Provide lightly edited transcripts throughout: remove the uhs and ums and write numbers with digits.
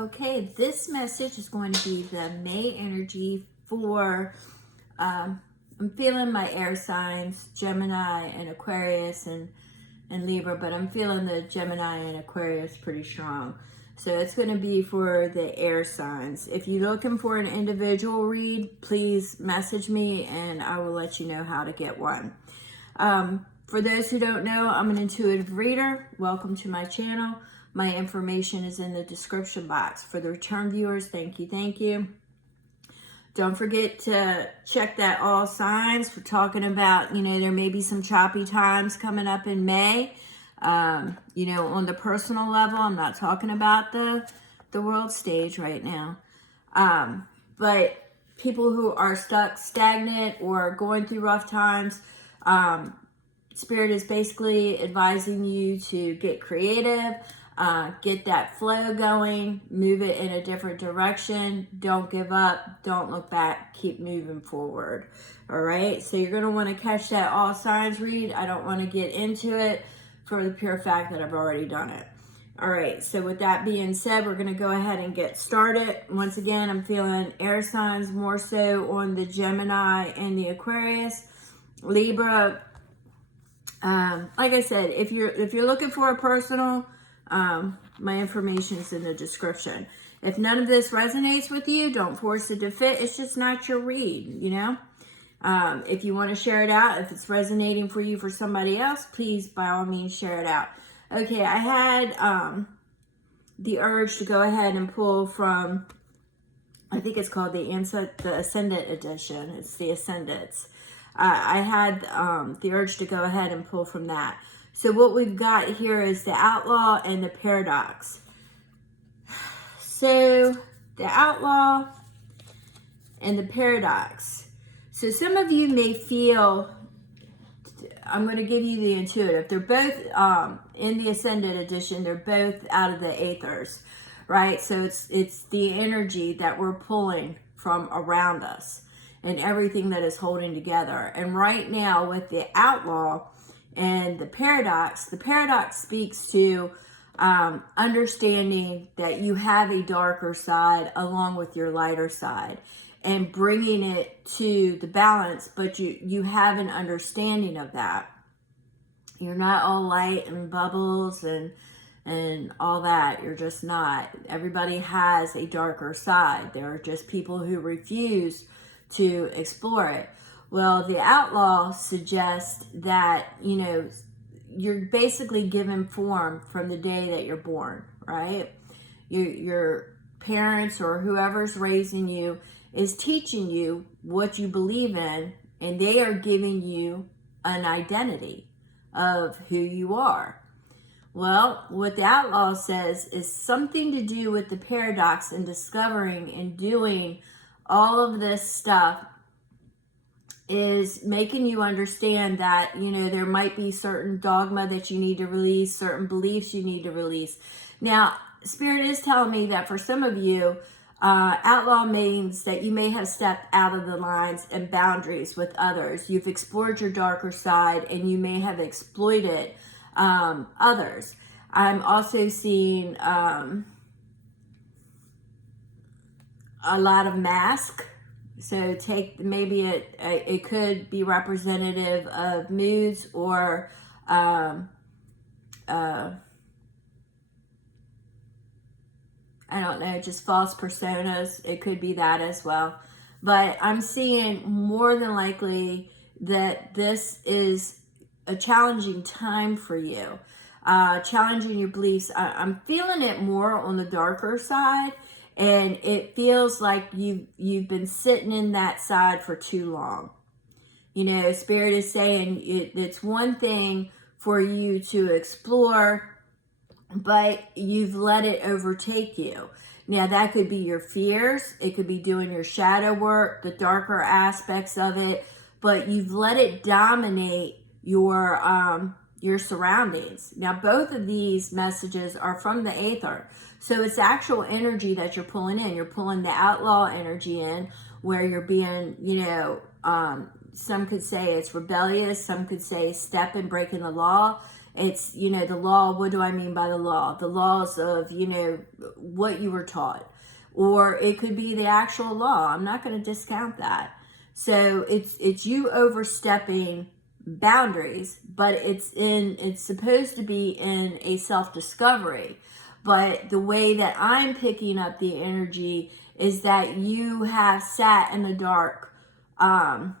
Okay, this message is going to be the May energy for, I'm feeling my air signs, Gemini and Aquarius and Libra, but I'm feeling the Gemini and Aquarius pretty strong. So it's going to be for the air signs. If you're looking for an individual read, please message me and I will let you know how to get one. For those who don't know, I'm an intuitive reader. Welcome to my channel. My information is in the description box. For the return viewers, thank you, thank you. Don't forget to check that all signs. We're talking about, there may be some choppy times coming up in May. On the personal level, I'm not talking about the world stage right now. But people who are stuck, stagnant, or going through rough times, Spirit is basically advising you to get creative, get that flow going, move it in a different direction. Don't give up. Don't look back. Keep moving forward. All right. So you're going to want to catch that all signs read. I don't want to get into it for the pure fact that I've already done it. All right. So with that being said, we're going to go ahead and get started. Once again, I'm feeling air signs more so on the Gemini and the Aquarius. Libra. Like I said, if you're looking for a personal, my information is in the description. If none of this resonates with you, don't force it to fit. It's just not your read, If you want to share it out, if it's resonating for you for somebody else, please, by all means, share it out. Okay, I had the urge to go ahead and pull from, I think it's called the Ascendant Edition. It's the Ascendants. I had the urge to go ahead and pull from that. So what we've got here is the Outlaw and the Paradox. So the Outlaw and the Paradox. So some of you may feel, I'm going to give you the intuitive. They're both in the Ascendant Edition. They're both out of the Aethers, right? So it's the energy that we're pulling from around us and everything that is holding together. And right now with the Outlaw and the Paradox speaks to understanding that you have a darker side along with your lighter side and bringing it to the balance, but you have an understanding of that. You're not all light and bubbles and all that. You're just not. Everybody has a darker side. There are just people who refuse to explore it. Well, the Outlaw suggests that, you're basically given form from the day that you're born, right? Your parents or whoever's raising you is teaching you what you believe in, and they are giving you an identity of who you are. Well, what the Outlaw says is something to do with the paradox and discovering and doing all of this stuff is making you understand that, there might be certain dogma that you need to release, certain beliefs you need to release. Now, Spirit is telling me that for some of you, Outlaw means that you may have stepped out of the lines and boundaries with others. You've explored your darker side and you may have exploited others. I'm also seeing a lot of mask. So maybe it could be representative of moods or I don't know, just false personas. It could be that as well. But I'm seeing more than likely that this is a challenging time for you. Challenging your beliefs. I'm feeling it more on the darker side. And it feels like you've been sitting in that side for too long. Spirit is saying it's one thing for you to explore, but you've let it overtake you. Now, that could be your fears. It could be doing your shadow work, the darker aspects of it, but you've let it dominate your surroundings. Now, both of these messages are from the Aether. So it's actual energy that you're pulling in. You're pulling the Outlaw energy in where you're being, some could say it's rebellious. Some could say step and breaking the law. It's, you know, the law. What do I mean by the law? The laws of, you know, what you were taught. Or it could be the actual law. I'm not going to discount that. So it's you overstepping boundaries, but it's supposed to be in a self-discovery. But the way that I'm picking up the energy is that you have sat in the dark a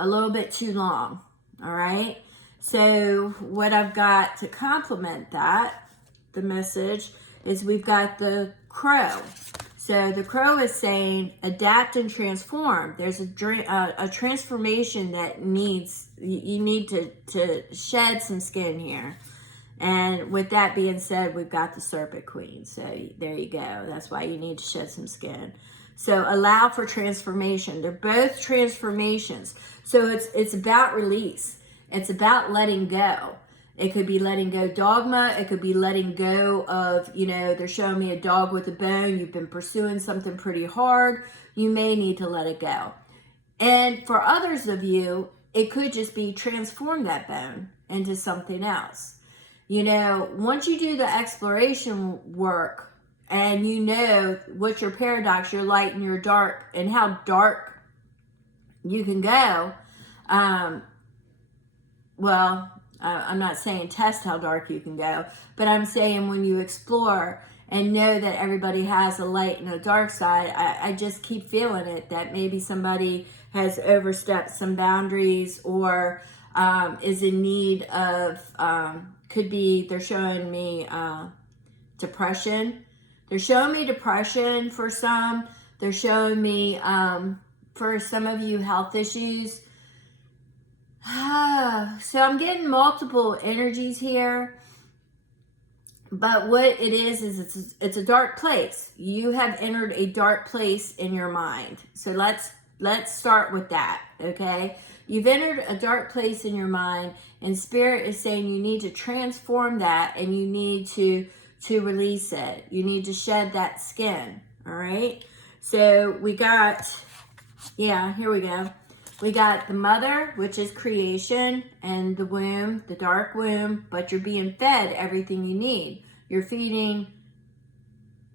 little bit too long. All right. So what I've got to complement that, the message, is we've got the crow. So the crow is saying adapt and transform. There's a transformation that you need to shed some skin here. And with that being said, we've got the serpent queen. So there you go. That's why you need to shed some skin. So allow for transformation. They're both transformations. So it's about release. It's about letting go. It could be letting go dogma. It could be letting go of, you know, they're showing me a dog with a bone. You've been pursuing something pretty hard. You may need to let it go. And for others of you, it could just be transform that bone into something else. You know, once you do the exploration work and you know what's your paradox, your light and your dark, and how dark you can go, I'm not saying test how dark you can go, but I'm saying when you explore and know that everybody has a light and a dark side, I just keep feeling it, that maybe somebody has overstepped some boundaries or is in need of, could be, they're showing me depression. They're showing me depression for some. They're showing me, for some of you, health issues. So I'm getting multiple energies here, but what it is it's a dark place. You have entered a dark place in your mind. So let's start with that, okay? You've entered a dark place in your mind, and Spirit is saying you need to transform that, and you need to release it. You need to shed that skin, all right? So we got, here we go. We got the mother, which is creation, and the womb, the dark womb, but you're being fed everything you need. You're feeding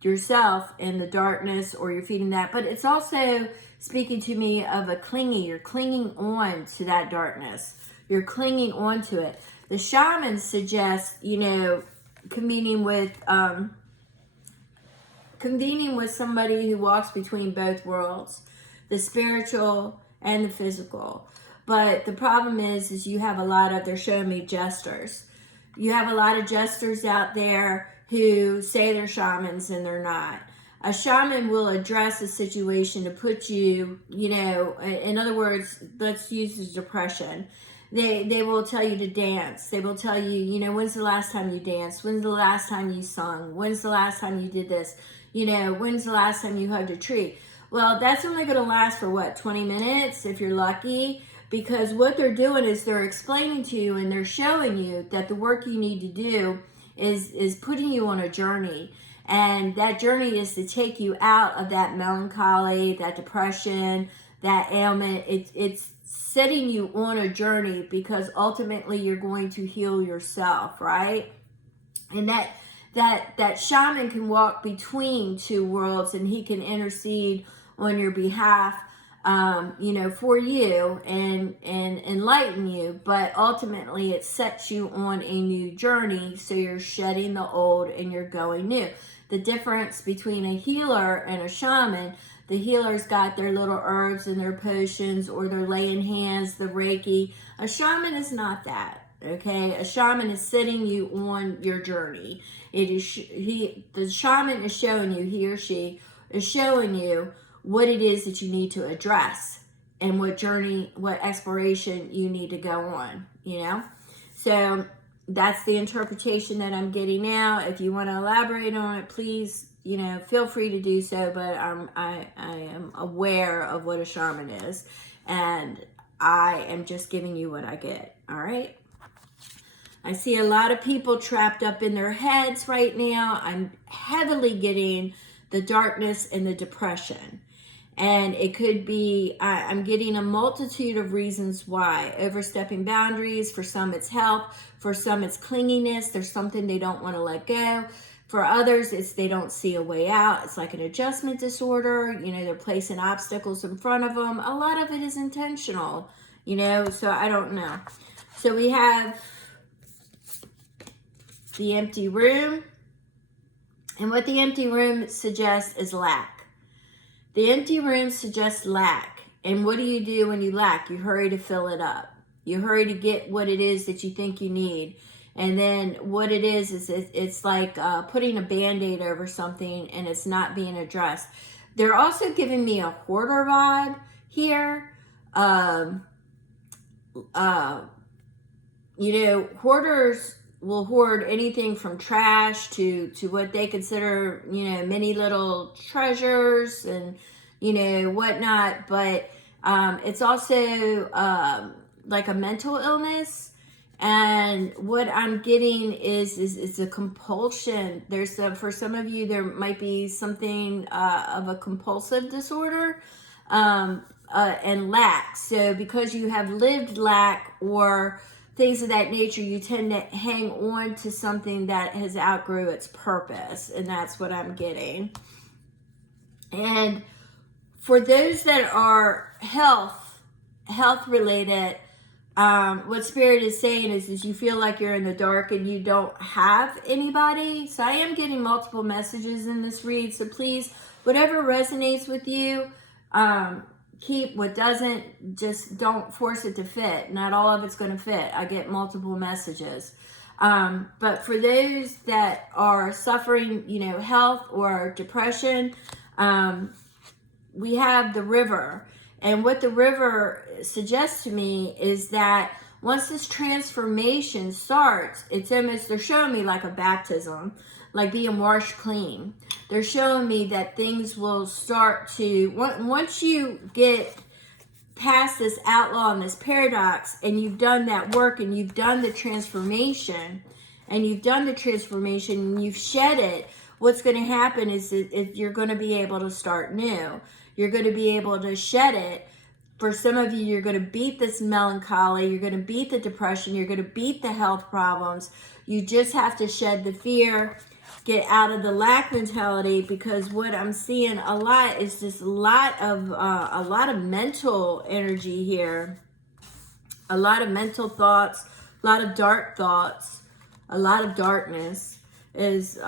yourself in the darkness, or you're feeding that, but it's also speaking to me of a clinging. You're clinging on to that darkness. You're clinging on to it. The shamans suggest, you know, convening with somebody who walks between both worlds, the spiritual and the physical. But the problem is you have a lot of, they're showing me jesters. You have a lot of jesters out there who say they're shamans and they're not. A shaman will address a situation to put you, you know, in other words, let's use the depression. They will tell you to dance. They will tell you, you know, when's the last time you danced? When's the last time you sung? When's the last time you did this? You know, when's the last time you hugged a tree? Well, that's only going to last for what, 20 minutes if you're lucky, because what they're doing is they're explaining to you and they're showing you that the work you need to do is putting you on a journey. And that journey is to take you out of that melancholy, that depression, that ailment. It's setting you on a journey, because ultimately you're going to heal yourself, right? And that shaman can walk between two worlds, and he can intercede on your behalf, you know, for you and enlighten you. But ultimately it sets you on a new journey. So you're shedding the old and you're going new. The difference between a healer and a shaman, the healer's got their little herbs and their potions, or they're laying hands, the Reiki. A shaman is not that, okay? A shaman is setting you on your journey. It is the shaman is showing you, he or she is showing you what it is that you need to address and what journey, what exploration you need to go on, you know? So that's the interpretation that I'm getting now. If you want to elaborate on it, please, you know, feel free to do so. But I am aware of what a shaman is, and I am just giving you what I get. All right. I see a lot of people trapped up in their heads right now. I'm heavily getting the darkness and the depression. And it could be, I'm getting a multitude of reasons why. Overstepping boundaries. For some, it's health. For some, it's clinginess. There's something they don't want to let go. For others, it's they don't see a way out. It's like an adjustment disorder. You know, they're placing obstacles in front of them. A lot of it is intentional, you know, so I don't know. So we have the empty room. And what the empty room suggests is lack. The empty room suggests lack. And what do you do when you lack? You hurry to fill it up. You hurry to get what it is that you think you need. And then what it is it's like putting a Band-Aid over something and it's not being addressed. They're also giving me a hoarder vibe here. You know, hoarders will hoard anything from trash to what they consider, you know, many little treasures and, you know, whatnot. But it's also like a mental illness. And what I'm getting is a compulsion. There's for some of you, there might be something of a compulsive disorder and lack. So because you have lived lack or things of that nature, you tend to hang on to something that has outgrew its purpose. And that's what I'm getting. And for those that are health related, what Spirit is saying is you feel like you're in the dark and you don't have anybody. So I am getting multiple messages in this read. So please, whatever resonates with you, keep. What doesn't, just don't force it to fit. Not all of it's going to fit. I get multiple messages. But for those that are suffering, you know, health or depression, we have the river. And what the river suggests to me is that once this transformation starts, it's almost, they're showing me like a baptism, like being washed clean. They're showing me that things will start to, once you get past this outlaw and this paradox, and you've done that work, and you've done the transformation, and you've shed it, what's going to happen is that you're going to be able to start new. You're going to be able to shed it. For some of you, you're going to beat this melancholy. You're going to beat the depression. You're going to beat the health problems. You just have to shed the fear, get out of the lack mentality, because what I'm seeing a lot is just a lot of mental energy here, a lot of mental thoughts, a lot of dark thoughts, a lot of darkness is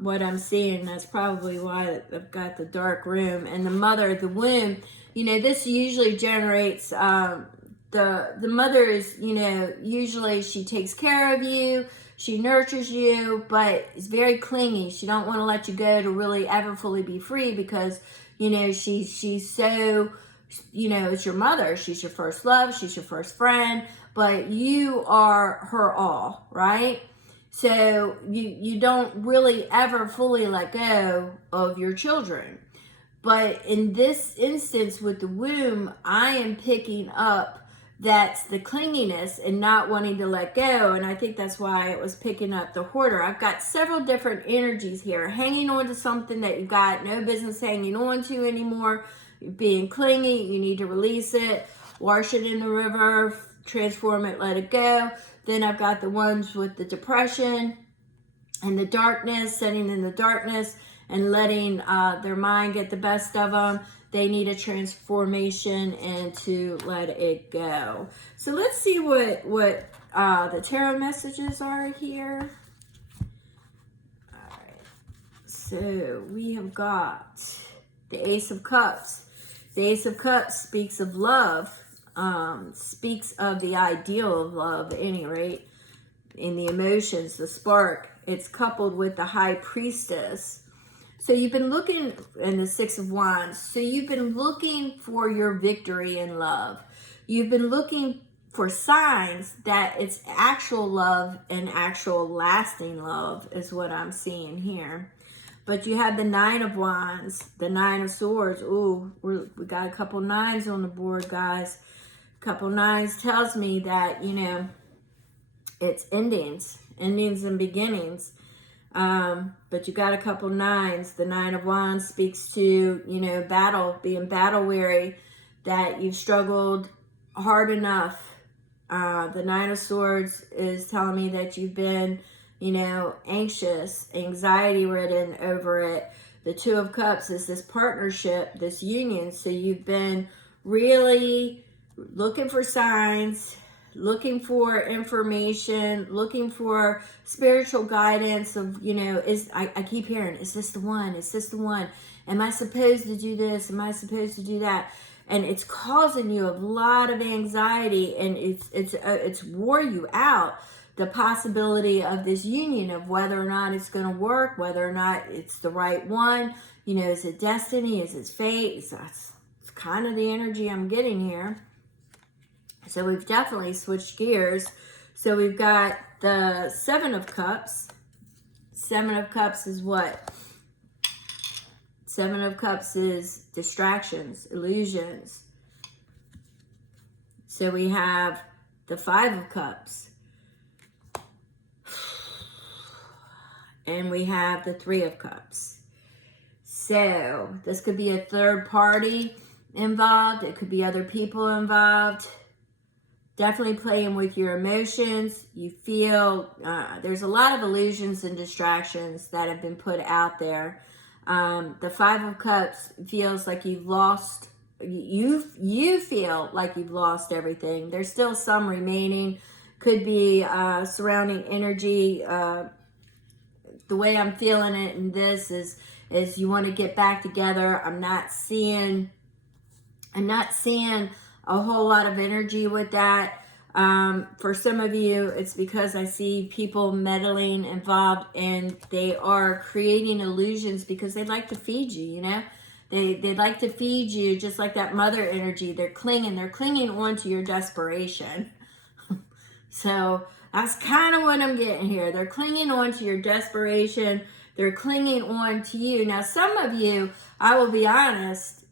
what I'm seeing. That's probably why I've got the dark room. And the mother, the womb, you know, this usually generates the mother is, you know, usually she takes care of you, she nurtures you, but is very clingy. She don't want to let you go to really ever fully be free, because, you know, she's so, you know, it's your mother. She's your first love. She's your first friend, but you are her all, right? So you don't really ever fully let go of your children. But in this instance with the womb, I am picking up that's the clinginess and not wanting to let go. And I think that's why it was picking up the hoarder. I've got several different energies here. Hanging on to something that you've got no business hanging on to anymore. You're being clingy. You need to release it. Wash it in the river. Transform it. Let it go. Then I've got the ones with the depression and the darkness, sitting in the darkness and letting their mind get the best of them. They need a transformation and to let it go. So let's see what the tarot messages are here. All right. So we have got the Ace of Cups. The Ace of Cups speaks of love. Speaks of the ideal of love at any rate, in the emotions, the spark. It's coupled with the High Priestess. So you've been looking, in the Six of Wands, so you've been looking for your victory in love. You've been looking for signs that it's actual love and actual lasting love is what I'm seeing here. But you have the Nine of Wands, the Nine of Swords. Ooh, we got a couple nines on the board, guys. Couple nines tells me that, you know, it's endings and beginnings. But you got a couple nines. The Nine of Wands speaks to, you know, battle, being battle weary, that you've struggled hard enough. The Nine of Swords is telling me that you've been, you know, anxious, anxiety ridden over it. The Two of Cups is this partnership, this union. So you've been really looking for signs, looking for information, looking for spiritual guidance of, you know, I keep hearing, is this the one? Is this the one? Am I supposed to do this? Am I supposed to do that? And it's causing you a lot of anxiety, and it's wore you out, the possibility of this union, of whether or not it's going to work, whether or not it's the right one. You know, is it destiny? Is it fate? It's kind of the energy I'm getting here. So we've definitely switched gears. So we've got the Seven of Cups. Seven of Cups is what? Seven of Cups is distractions, illusions. So we have the Five of Cups. And we have the Three of Cups. So this could be a third party involved. It could be other people involved. Definitely playing with your emotions. You feel there's a lot of illusions and distractions that have been put out there. The Five of Cups feels like you've lost, you feel like you've lost everything. There's still some remaining. Could be surrounding energy. The way I'm feeling it in this is you want to get back together. I'm not seeing a whole lot of energy with that. For some of you, it's because I see people meddling, involved, and they are creating illusions because they like to feed you, you know? They like to feed you just like that mother energy. They're clinging on to your desperation. So that's kind of what I'm getting here. They're clinging on to your desperation. They're clinging on to you. Now, some of you, I will be honest,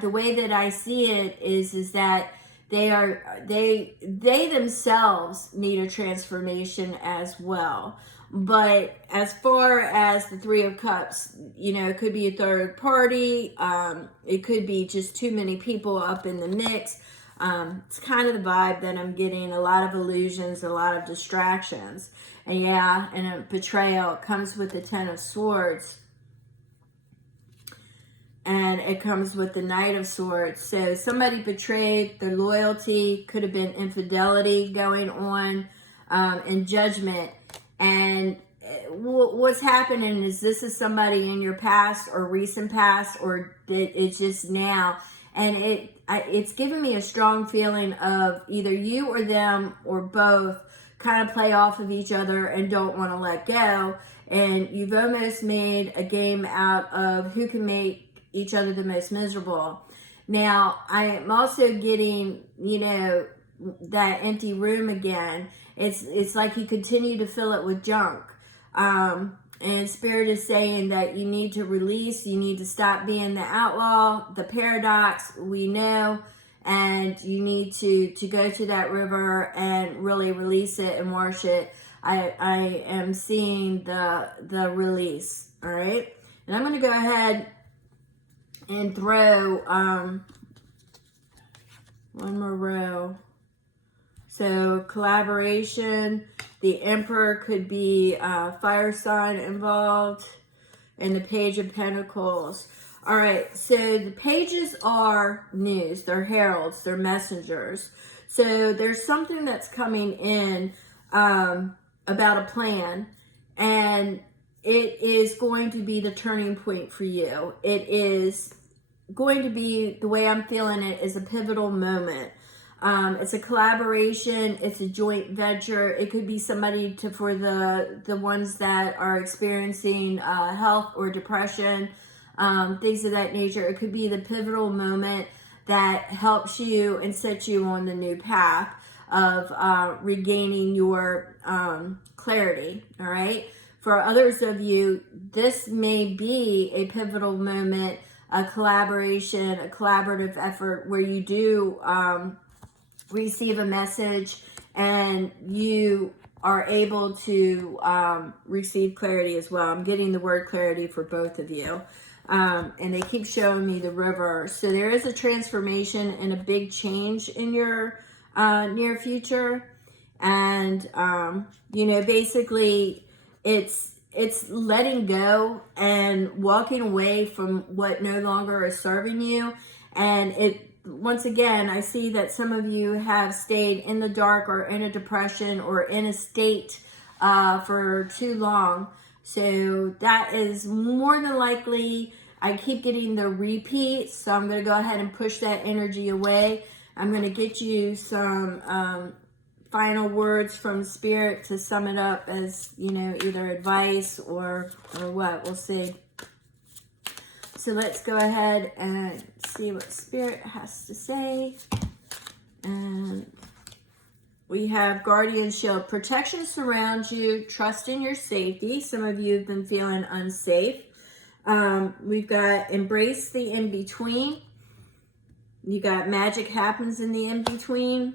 the way that I see it is that they themselves need a transformation as well. But as far as the Three of Cups, you know, it could be a third party. It could be just too many people up in the mix. It's kind of the vibe that I'm getting. A lot of illusions, a lot of distractions. And yeah, and a betrayal. It comes with the Ten of Swords. And it comes with the Knight of Swords. So somebody betrayed their loyalty. Could have been infidelity going on, in judgment. And what's happening is this is somebody in your past or recent past, or it's just now. And it's giving me a strong feeling of either you or them or both kind of play off of each other and don't want to let go. And you've almost made a game out of who can make each other the most miserable. Now, I am also getting, you know, that empty room again. It's like you continue to fill it with junk. And Spirit is saying that you need to release, you need to stop being the outlaw, the paradox, we know, and you need to go to that river and really release it and wash it. I am seeing the release, all right? And I'm going to go ahead and throw one more row. So collaboration, the Emperor could be a fire sign involved, and the Page of Pentacles. All right, so the pages are news. They're heralds. They're messengers. So there's something that's coming in about a plan, and it is going to be the turning point for you. It is going to be, the way I'm feeling it, is a pivotal moment. It's a collaboration. It's a joint venture. It could be somebody for the ones that are experiencing health or depression, things of that nature. It could be the pivotal moment that helps you and sets you on the new path of regaining your clarity. All right. For others of you, this may be a pivotal moment, a collaboration, a collaborative effort where you do receive a message and you are able to receive clarity as well. I'm getting the word clarity for both of you. And they keep showing me the river. So there is a transformation and a big change in your near future. And, you know, basically it's letting go and walking away from what no longer is serving you. And once again, I see that some of you have stayed in the dark or in a depression or in a state for too long. So that is more than likely. I keep getting the repeat, so I'm going to go ahead and push that energy away. I'm going to get you some final words from Spirit to sum it up as, you know, either advice or what. We'll see. So let's go ahead and see what Spirit has to say. And we have Guardian Shield. Protection surrounds you. Trust in your safety. Some of you have been feeling unsafe. We've got Embrace the in-between. You got Magic happens in the in-between.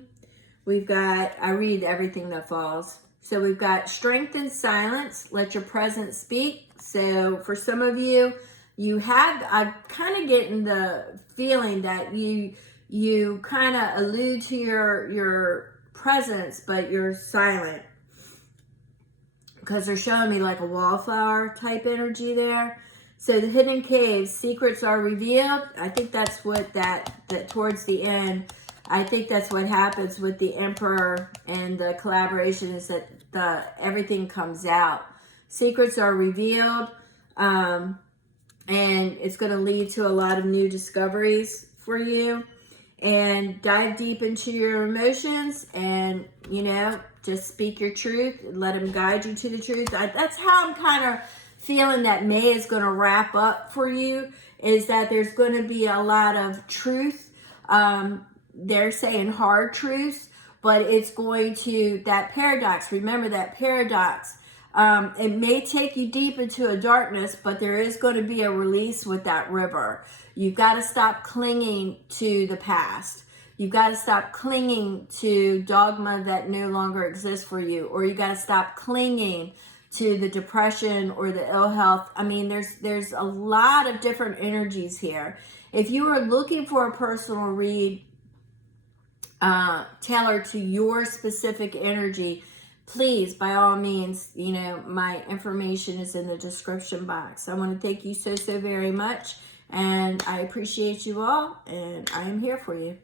We've got, I read everything that falls. So we've got Strength in silence. Let your presence speak. So for some of you, I'm kind of getting the feeling that you kind of allude to your presence, but you're silent. Because they're showing me like a wallflower type energy there. So the hidden caves, secrets are revealed. I think that's what that towards the end, I think that's what happens with the Emperor and the collaboration is that everything comes out. Secrets are revealed, and it's going to lead to a lot of new discoveries for you. And dive deep into your emotions and, you know, just speak your truth. Let them guide you to the truth. That's how I'm kind of feeling that May is going to wrap up for you, is that there's going to be a lot of truth. They're saying hard truths, but it's going to, that paradox, remember that paradox. It may take you deep into a darkness, but there is going to be a release with that river. You've got to stop clinging to the past. You've got to stop clinging to dogma that no longer exists for you, or you got to stop clinging to the depression or the ill health. I mean, there's a lot of different energies here. If you are looking for a personal read tailored to your specific energy, please, by all means, you know, my information is in the description box. I want to thank you so very much, and I appreciate you all, and I am here for you.